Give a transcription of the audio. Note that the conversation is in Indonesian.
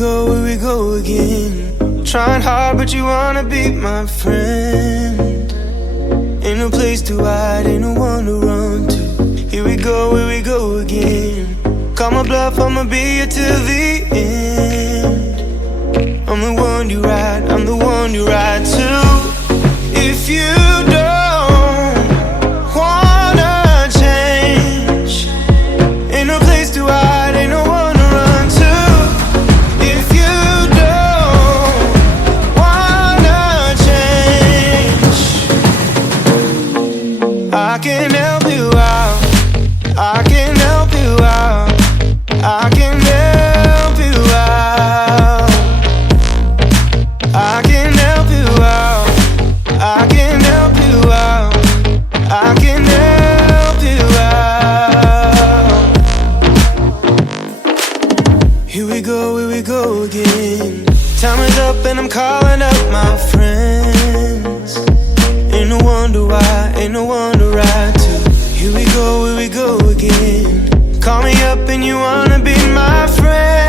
here we go again. Trying hard, but you wanna be my friend. Ain't no place to hide, ain't no one to run to. Here we go again. Call my bluff, I'ma be here till the end. I'm the one you ride, I'm the one you ride to. If you don't wanna change, ain't no place to hide, ain't no one to run to. If you don't wanna change, I can help you out, I can help you out, I can help you out, I can help you out, I can help you out, I can help you out. Here we go again. Time is up and I'm calling up my friends. Ain't no wonder why, ain't no one to ride to. Here we go again. Call me up and you wanna be my friend.